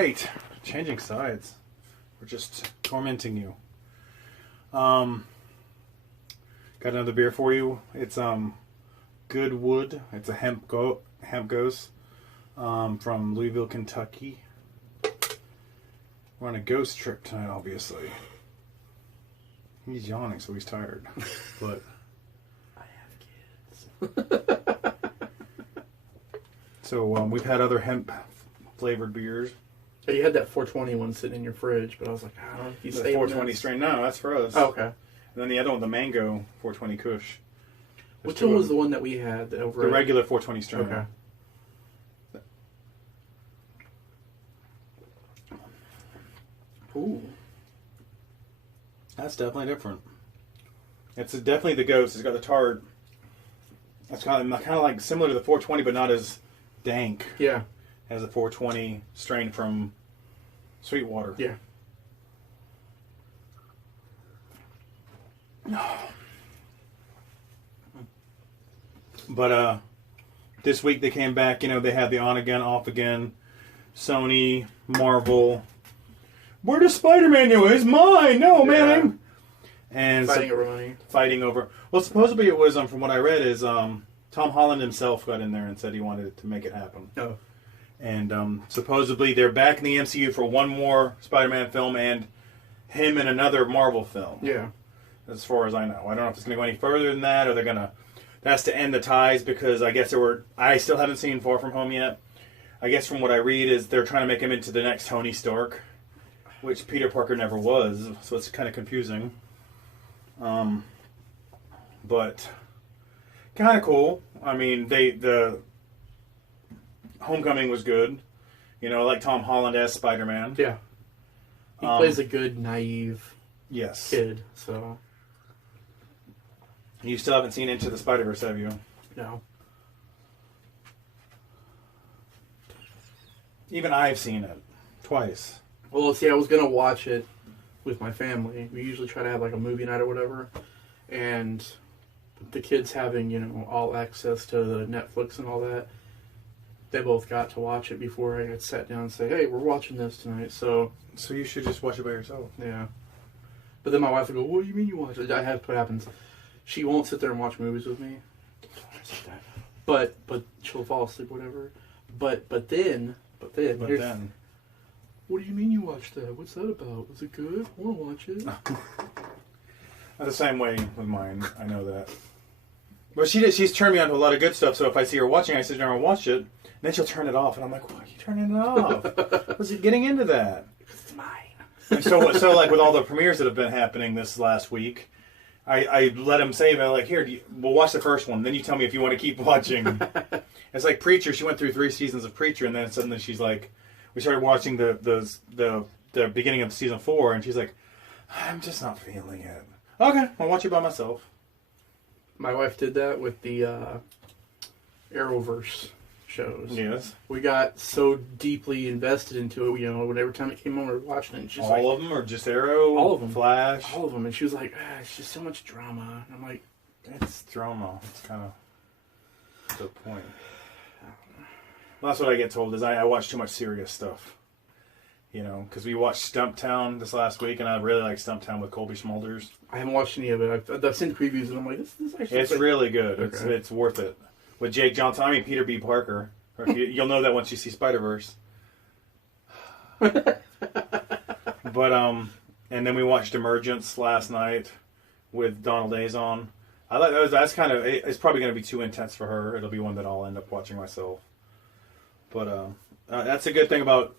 right. Changing sides. We're just tormenting you. Got another beer for you. It's Goodwood. It's a Hemp Gose from Louisville, Kentucky. We're on a ghost trip tonight, obviously. He's yawning, so he's tired. But I have kids. so we've had other hemp flavored beers. Oh, you had that 420 one sitting in your fridge, but I was like, I don't know if you The saved 420 this. strain. No, that's for us. Oh, okay. And then the other one, the mango 420 Kush. Which one was the one that we had over? The regular 420 strain. Okay. Ooh. That's definitely different. It's definitely the Ghost. It's got the tart. It's kind of like similar to the 420, but not as dank Yeah. as the 420 strain from Sweetwater. Yeah. But this week they came back. You know, they had the on again, off again. Sony, Marvel. Where does Spider-Man go? It's mine. No, Yeah. man. And Fighting over money. Fighting over. Well, supposedly it was from what I read is Tom Holland himself got in there and said he wanted to make it happen. Oh. And supposedly they're back in the MCU for one more Spider-Man film and him in another Marvel film. Yeah. As far as I know, I don't know if it's going to go any further than that, or they're gonna. That's to end the ties because I guess I still haven't seen Far From Home yet. I guess from what I read is they're trying to make him into the next Tony Stark, which Peter Parker never was, so it's kind of confusing. But kind of cool. I mean, the Homecoming was good. You know, like Tom Holland as Spider-Man. Yeah. He plays a good, naive Yes. kid, so... You still haven't seen Into the Spider-Verse, have you? No. Even I've seen it. Twice. Well, see, I was going to watch it with my family. We usually try to have, like, a movie night or whatever. And the kids having, you know, all access to the Netflix and all that, they both got to watch it before I got sat down and say, hey, we're watching this tonight, so... So you should just watch it by yourself. Yeah. But then my wife would go, what do you mean you watch it? I have what happens. She won't sit there and watch movies with me. But she'll fall asleep or whatever. But then, what do you mean you watched that? What's that about? Was it good? I want to watch it. The same way with mine. I know that. But she's turned me on to a lot of good stuff, so if I see her watching, I sit down and watch it, and then she'll turn it off, and I'm like, why are you turning it off? Was it getting into that? It's mine. And so like with all the premieres that have been happening this last week, I let them say, like, here, we'll watch the first one, then you tell me if you want to keep watching. It's like Preacher. She went through 3 seasons of Preacher, and then suddenly she's like, we started watching the beginning of season 4, and she's like, I'm just not feeling it. Okay, I'll watch it by myself. My wife did that with the Arrowverse shows. Yes. We got so deeply invested into it, you know, every time it came on, we were watching it. And she's All of them, or just Arrow? All of them. Flash? All of them. And she was like, it's just so much drama. And I'm like, It's drama. It's kind of the point. Well, that's what I get told, is I watch too much serious stuff. You know, because we watched Stumptown this last week, and I really like Stumptown with Colby Smulders. I haven't watched any of it. I've seen previews, and I'm like, this actually... It's really good. Okay. It's worth it. With Jake Johnson, I mean Peter B. Parker. You'll know that once you see Spider-Verse. But, and then we watched Emergence last night with Donald Azon. I like that's kind of, it's probably going to be too intense for her. It'll be one that I'll end up watching myself. But that's a good thing about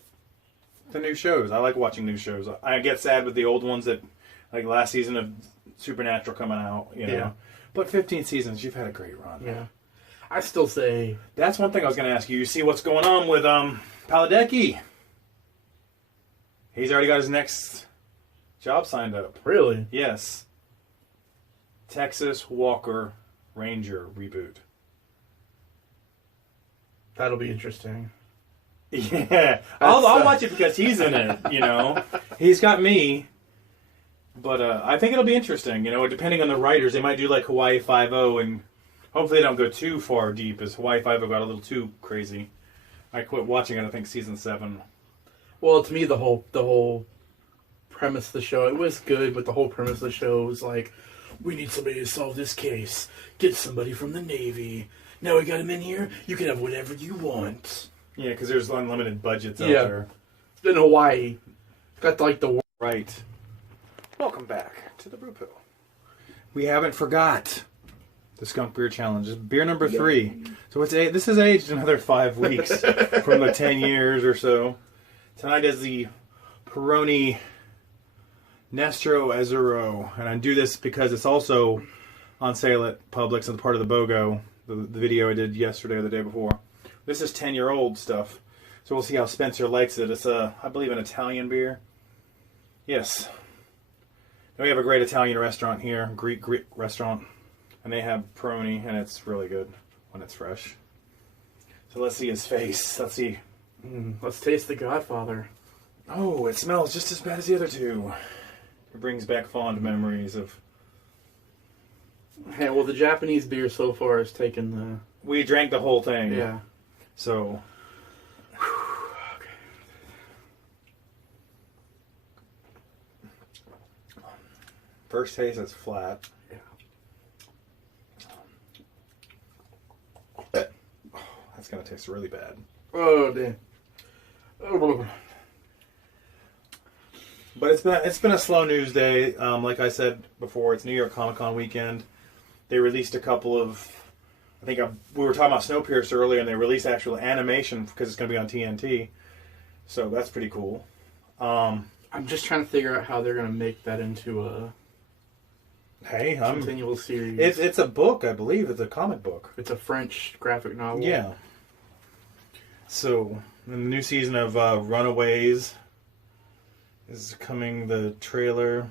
the new shows. I like watching new shows. I get sad with the old ones that, like last season of Supernatural coming out, you know. Yeah. But 15 seasons, you've had a great run. Yeah. I still say... That's one thing I was going to ask you. You see what's going on with Paladecki? He's already got his next job signed up. Really? Yes. Texas Walker Ranger reboot. That'll be interesting. Yeah. I'll watch it because he's in it, you know. He's got me. But I think it'll be interesting, you know, depending on the writers. They might do like Hawaii Five-0, and hopefully they don't go too far deep, as Hawaii Five-0 got a little too crazy. I quit watching it, I think, season 7. Well, to me, the whole premise of the show, it was good, but the whole premise of the show was like, we need somebody to solve this case. Get somebody from the Navy. Now we got him in here. You can have whatever you want. Yeah, because there's unlimited budgets out there. It's in Hawaii. Got like the right. Welcome back to the Brew Pill. We haven't forgot the Skunk Beer Challenge. It's beer number 3. So this is aged another 5 weeks from the 10 years or so. Tonight is the Peroni Nestro Azzurro, and I do this because it's also on sale at Publix and part of the BOGO, the video I did yesterday or the day before. This is 10-year-old stuff, so we'll see how Spencer likes it. It's I believe, an Italian beer. Yes. And we have a great Italian restaurant here, Greek restaurant, and they have Peroni, and it's really good when it's fresh. So let's see his face. Let's see. Let's taste the Godfather. Oh, it smells just as bad as the other two. It brings back fond memories of... Hey, well, the Japanese beer so far has taken the... We drank the whole thing. Yeah. So... Okay. First taste, it's flat. Yeah. That's going to taste really bad. Oh, damn. Oh. But it's been a slow news day. Like I said before, it's New York Comic Con weekend. They released a couple of, we were talking about Snowpiercer earlier, and they released actual animation because it's going to be on TNT. So that's pretty cool. I'm just trying to figure out how they're going to make that into a continual series. It's a book, I believe. It's a comic book. It's a French graphic novel. Yeah. So, in the new season of Runaways is coming, the trailer.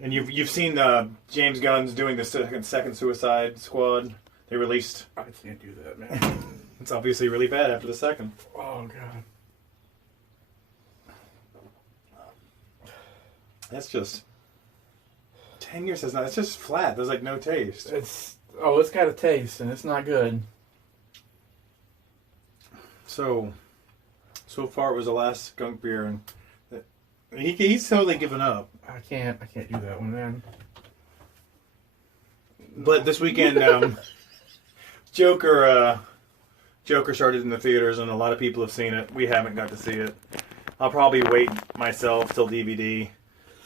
And you've seen James Gunn's doing the second Suicide Squad. They released... I can't do that, man. It's obviously really bad after the second. Oh, God. That's just... 10 years says not. It's just flat. There's like no taste. It's got a taste, and it's not good. So far it was the last Skunk beer, and he's totally given up. I can't do that one, man. But this weekend, Joker started in the theaters, and a lot of people have seen it. We haven't got to see it. I'll probably wait myself till DVD.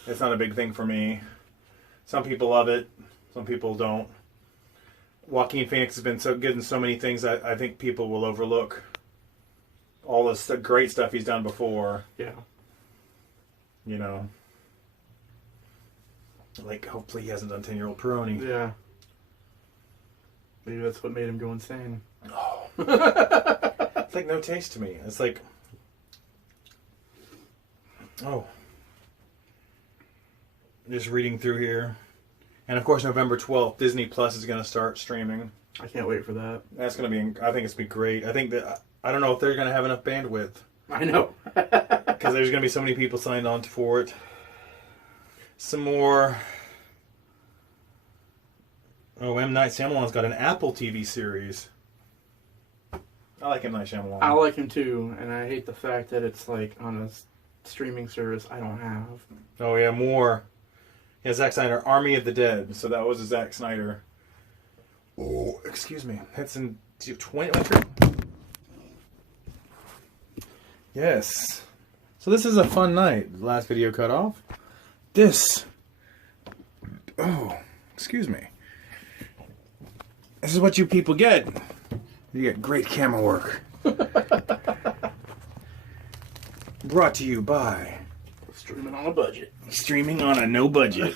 It's not a big thing for me. Some people love it. Some people don't. Joaquin Phoenix has been so good in so many things I think people will overlook all this great stuff he's done before. Yeah. You know. Like, hopefully he hasn't done 10-year-old Peroni. Yeah. Maybe that's what made him go insane. Oh. It's like no taste to me. It's like... Oh. Just reading through here. And of course, November 12th, Disney Plus is going to start streaming. I can't wait for that. That's going to be... I think it's going to be great. I don't know if they're going to have enough bandwidth. I know. Because there's going to be so many people signed on for it. Some more... Oh, M. Night Shyamalan's got an Apple TV series. I like M. Night Shyamalan. I like him too, and I hate the fact that it's like on a streaming service I don't have. Oh, yeah, more. Yeah, Zack Snyder, Army of the Dead. So that was a Zack Snyder. Oh, excuse me. That's in 20... Yes. So this is a fun night. The last video cut off. This. Oh, excuse me. This is what you people get. You get great camera work. Brought to you by... Streaming on a budget. Streaming on a no budget.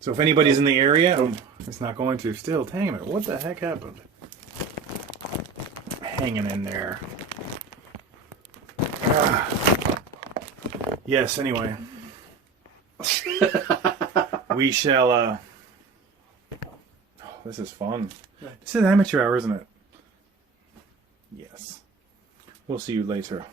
So if anybody's in the area... it's not going to still. Dang it. What the heck happened? Hanging in there. Yes, anyway. We shall, oh, this is fun. This is amateur hour, isn't it? Yes. We'll see you later.